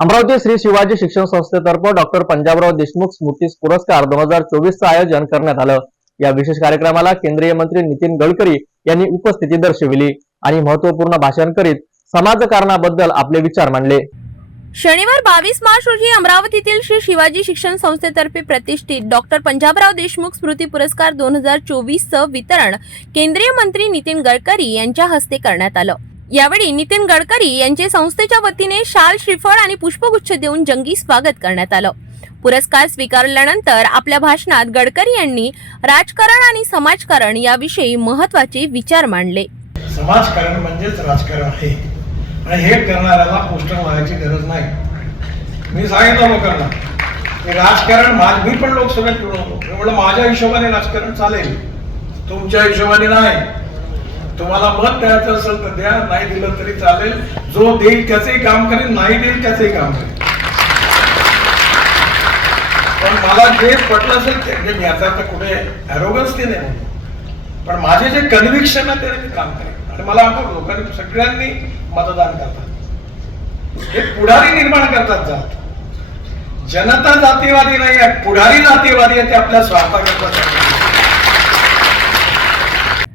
अमरावती श्री शिवाजी शिक्षण संस्थेतर्फे डॉक्टर पंजाबराव देशमुख स्मृती पुरस्कार 2024 चं आयोजन करण्यात आलं। या विशेष कार्यक्रमाला केंद्रीय मंत्री नितीन गडकरी यांनी उपस्थिती दर्शविली आणि महत्त्वपूर्ण भाषण करीत समाजकारणाबद्दल आपले विचार मांडले। शनिवार 22 मार्च रोजी अमरावतीतील श्री शिवाजी शिक्षण संस्थेतर्फे प्रतिष्ठित डॉक्टर पंजाबराव देशमुख स्मृती पुरस्कार 2024 चं वितरण केंद्रीय मंत्री नितीन गडकरी यांच्या हस्ते करण्यात आलं। यावेळी नितीन गडकरी यांचे संस्थेच्या वतीने शाल, श्रीफळ आणि पुष्पगुच्छ देऊन जंगी स्वागत करण्यात आलं। पुरस्कार स्वीकारल्यानंतर आपल्या भाषणात गडकरी यांनी राजकारण आणि समाजकारण याविषयी महत्त्वाचे विचार मांडले। समाजकारण म्हणजेच राजकारण आहे आणि हे करणाऱ्याला पोस्टर लावायची गरज नाही। मी सांगितलं लोकांना की राजकारण मी पण लोकसभेत निवडलो, माझ्या हिशोबाने राजकारण चालेल, तुमच्या हिशोबाने नाही। तुम्हाला मत द्यायचं असेल तर द्या, नाही दिलं तरी चालेल। जो देईल त्याचंही काम करेल, नाही देईल त्याचंही काम करेल। पण मला जे पटलं असेल ते याचा तर कुठे ॲरोगन्स ते नाही, पण माझे जे कन्व्हिक्शन आहे त्याने मी काम करेल। आणि मला आता लोकांनी सगळ्यांनी मतदान करतात, हे पुढारी निर्माण करतात जात। जनता जातीवादी नाही आहे, पुढारी जातीवादी आहे, ते आपल्या स्वार्थाकरता।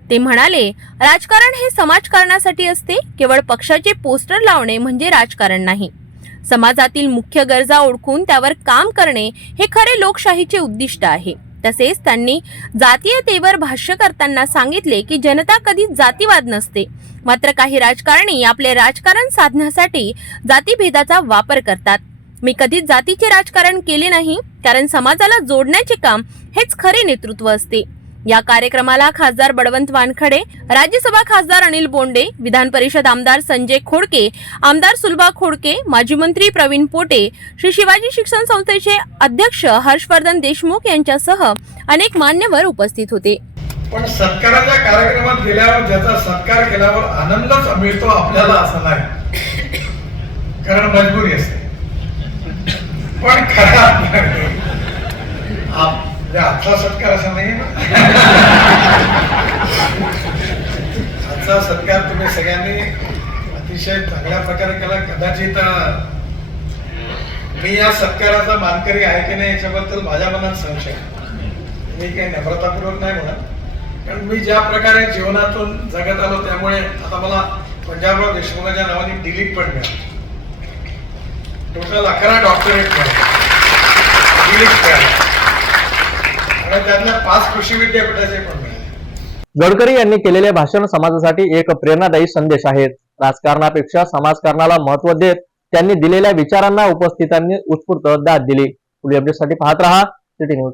ते म्हणाले, राजकारण हे समाजकारणासाठी असते, केवळ पक्षाचे पोस्टर लावणे म्हणजे राजकारण नाही। समाजातील मुख्य गरजा ओळखून त्यावर काम करणे हे खरे लोकशाहीचे उद्दिष्ट आहे। तसेच त्यांनी जातीयतेवर भाष्य करताना सांगितले की जनता कधीच जातीवाद नसते, मात्र काही राजकारणी आपले राजकारण साधण्यासाठी जातीभेदाचा वापर करतात। मी कधीच जातीचे राजकारण केले नाही, कारण समाजाला जोडण्याचे काम हेच खरे नेतृत्व असते। या कार्यक्रमाला खासदार बळवंत वानखडे, राज्यसभा खासदार अनिल बोंडे, विधान परिषद आमदार संजय खोडके, आमदार सुलभा खोडके, माजी मंत्री प्रवीण पोटे, श्री शिवाजी शिक्षण संस्थेचे अध्यक्ष हर्षवर्धन देशमुख यांच्यासह अनेक मान्यवर उपस्थित होते। पण सत्काराच्या कार्यक्रमात गेल्यावर ज्याचा सत्कार केल्यावर आनंदच मिळतो आपल्याला असं नाही, कारण मजबुरी असते। पण खरा आजचा सत्कार असा नाही, आजचा सत्कार तुम्ही सगळ्यांनी अतिशय चांगल्या प्रकारे केला। कदाचित मी या सत्काराचा मानकरी आहे की नाही याच्याबद्दल माझ्या मनात संशय, मी काही नम्रतापूर्वक नाही म्हणत, कारण मी ज्या प्रकारे जीवनातून जगत आलो त्यामुळे आता मला पंजाबराव देशमुखाच्या नावाने डिलीट पण मिळालं। टोटल 11 डॉक्टरेट मिळाले, डिलीट मिळाले, त्यातल्या 5 कृषी विद्यापीठाचे पण मिळाले। गडकरी यांनी केलेले भाषण समाजासाठी एक प्रेरणादायी संदेश आहे। राजकारणापेक्षा समाजकारणाला महत्त्व देत त्यांनी दिलेल्या विचारांना उपस्थितांनी उत्स्फूर्त दाद दिली। पुढील अपडेटसाठी पाहत रहा सिटी न्यूज।